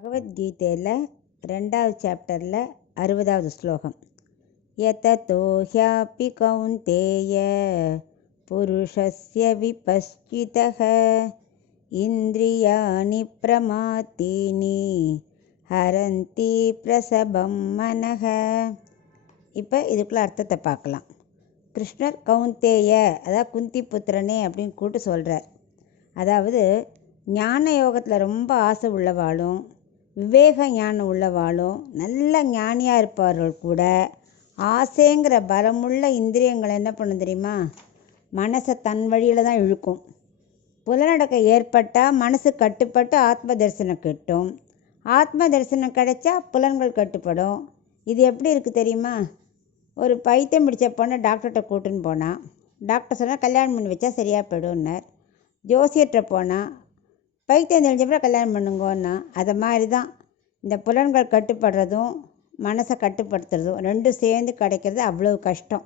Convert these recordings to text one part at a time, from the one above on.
பகவத்கீதையில் 2வது சாப்டரில் 60வது ஸ்லோகம். யததோ ஹ்யாபி கௌந்தேய புருஷஸ்ய விபஸ்சிதஹ இந்திரியாணி பிரமாத்தீனி ஹரந்தி பிரசபம் மனஹ. இப்போ இதுக்குள்ள அர்த்தத்தை பார்க்கலாம். கிருஷ்ணர் கௌந்தேய, அதாவது குந்தி புத்திரனே அப்படின்னு கூப்பிட்டு சொல்கிறார். அதாவது ஞான யோகத்தில் ரொம்ப ஆசை உள்ளவாளும் விவேக ஞானம் உள்ளவாளும் நல்ல ஞானியாக இருப்பவர்கள் கூட ஆசைங்கிற பலமுள்ள இந்திரியங்கள் என்ன பண்ணும் தெரியுமா? மனசை தன் வழியில் தான் இழுக்கும். புலனடக்க ஏற்பட்டால் மனசு கட்டுப்பட்டு ஆத்ம தரிசனம் கிட்டும். ஆத்ம தரிசனம் கிடைச்சா புலன்கள் கட்டுப்படும். இது எப்படி இருக்குது தெரியுமா? ஒரு பைத்தியம் பிடிச்ச பொண்ணை டாக்டர்கிட்ட கூட்டுன்னு போனான். டாக்டர் சொன்னால் கல்யாணம் பண்ணி வச்சா சரியாக போய்டும்னார். ஜோசியர்கிட்ட போனால் பைத்தியம் தெரிஞ்சப்பறம் கல்யாணம் பண்ணுங்கன்னா. அதை மாதிரி தான் இந்த புலன்கள் கட்டுப்படுறதும் மனசை கட்டுப்படுத்துறதும் ரெண்டும் சேர்ந்து கிடைக்கிறது அவ்வளோ கஷ்டம்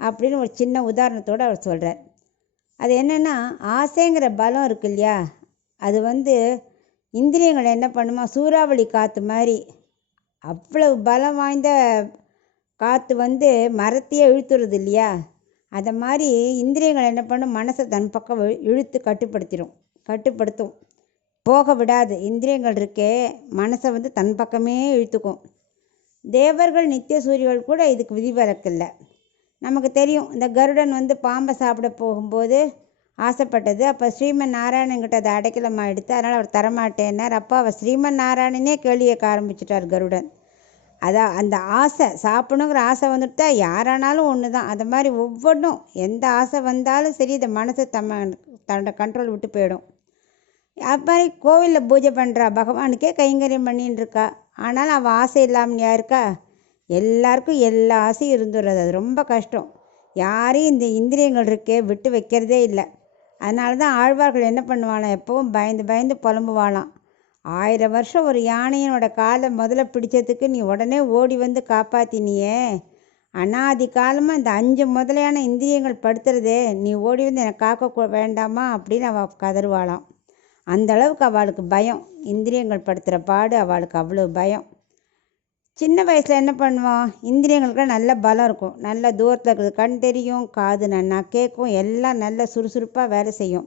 அப்படின்னு ஒரு சின்ன உதாரணத்தோடு அவர் சொல்கிறார். அது என்னென்னா, ஆசைங்கிற பலம் இருக்கு இல்லையா, அது இந்திரியங்களை என்ன பண்ணுமா, சூறாவளி காற்று மாதிரி அவ்வளவு பலம் வாய்ந்த காற்று மரத்தையே இழுத்துறது இல்லையா, அதை மாதிரி இந்திரியங்கள் என்ன பண்ணும், மனசை தன் பக்கம் இழுத்து கட்டுப்படுத்தும், போக விடாது. இந்திரியங்கள் இருக்கே மனசை தன் பக்கமே இழுத்துக்கும். தேவர்கள் நித்திய சூரியர்கள் கூட இதுக்கு விதிவிலக்கு இல்லை. நமக்கு தெரியும், இந்த கருடன் பாம்பை சாப்பிட போகும்போது ஆசைப்பட்டது. அப்போ ஸ்ரீமன் நாராயணன்கிட்ட அதை அடைக்கலமாக எடுத்து, அதனால் அவர் தரமாட்டேன்னார். அப்போ அவர் ஸ்ரீமன் நாராயணனே கேள்வி கேட்க ஆரம்பிச்சிட்டார் கருடன். அதான் அந்த ஆசை, சாப்பிடணுங்கிற ஆசை வந்துட்டா யாரானாலும் ஒன்று தான். அது மாதிரி ஒவ்வொன்றும் எந்த ஆசை வந்தாலும் சரி, இந்த மனசை தன்னோட கண்ட்ரோல் விட்டு போயிடும். அது மாதிரி கோவிலில் பூஜை பண்ணுறா, பகவானுக்கே கைங்கரியம் பண்ணின்னு இருக்கா. ஆனாலும் அவள் ஆசை இல்லாமல் யாருக்கா? எல்லாருக்கும் எல்லா ஆசையும் இருந்துடுறது. அது ரொம்ப கஷ்டம். யாரையும் இந்த இந்திரியங்கள் இருக்கே விட்டு வைக்கிறதே இல்லை. அதனால தான் ஆழ்வார்கள் என்ன பண்ணுவாளாம், எப்பவும் பயந்து பயந்து புலம்புவாளாம். 1000 வருஷம் ஒரு யானையினோட காலை முதல்ல பிடிச்சதுக்கு நீ உடனே ஓடி காப்பாற்றினியே, அனாதி காலமாக இந்த 5 முதலையான இந்திரியங்கள் படுத்துறதே, நீ ஓடி என்னை காக்க வேண்டாமா அப்படின்னு அவள் கதறுவாளாம். அந்த அளவுக்கு அவளுக்கு பயம், இந்திரியங்கள் படுத்துகிற பாடு அவளுக்கு அவ்வளோ பயம். சின்ன வயசில் என்ன பண்ணுவோம், இந்திரியங்களுக்கு நல்ல பலம் இருக்கும். நல்ல தூரத்தில் இருக்கிறது கண் தெரியும், காது நன்னா கேட்கும், எல்லாம் நல்ல சுறுசுறுப்பாக வேலை செய்யும்.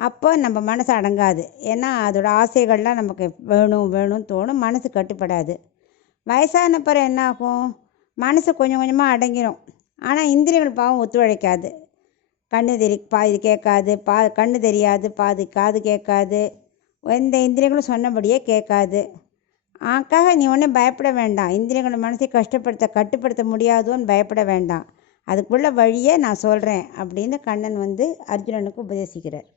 அப்போ நம்ம மனசு அடங்காது. ஏன்னா அதோட ஆசைகள்லாம் நமக்கு வேணும்னு தோணும், மனசு கட்டுப்படாது. வயசான பிறகு என்ன ஆகும், மனசு கொஞ்சம் கொஞ்சமாக அடங்கிடும். ஆனால் இந்திரியங்கள் பாவம் ஒத்துழைக்காது. பாதி கேட்காது, கண்ணு தெரியாது, பாதி காது கேட்காது, எந்த இந்திரியங்களும் சொன்னபடியே கேட்காது. ஆக்காக நீ ஒன்றும் பயப்பட வேண்டாம். இந்திரியங்களை மனசை கட்டுப்படுத்த முடியாதோன்னு பயப்பட வேண்டாம். அதுக்குள்ள வழியே நான் சொல்கிறேன் அப்படின்னு கண்ணன் அர்ஜுனனுக்கு உபதேசிக்கிறார்.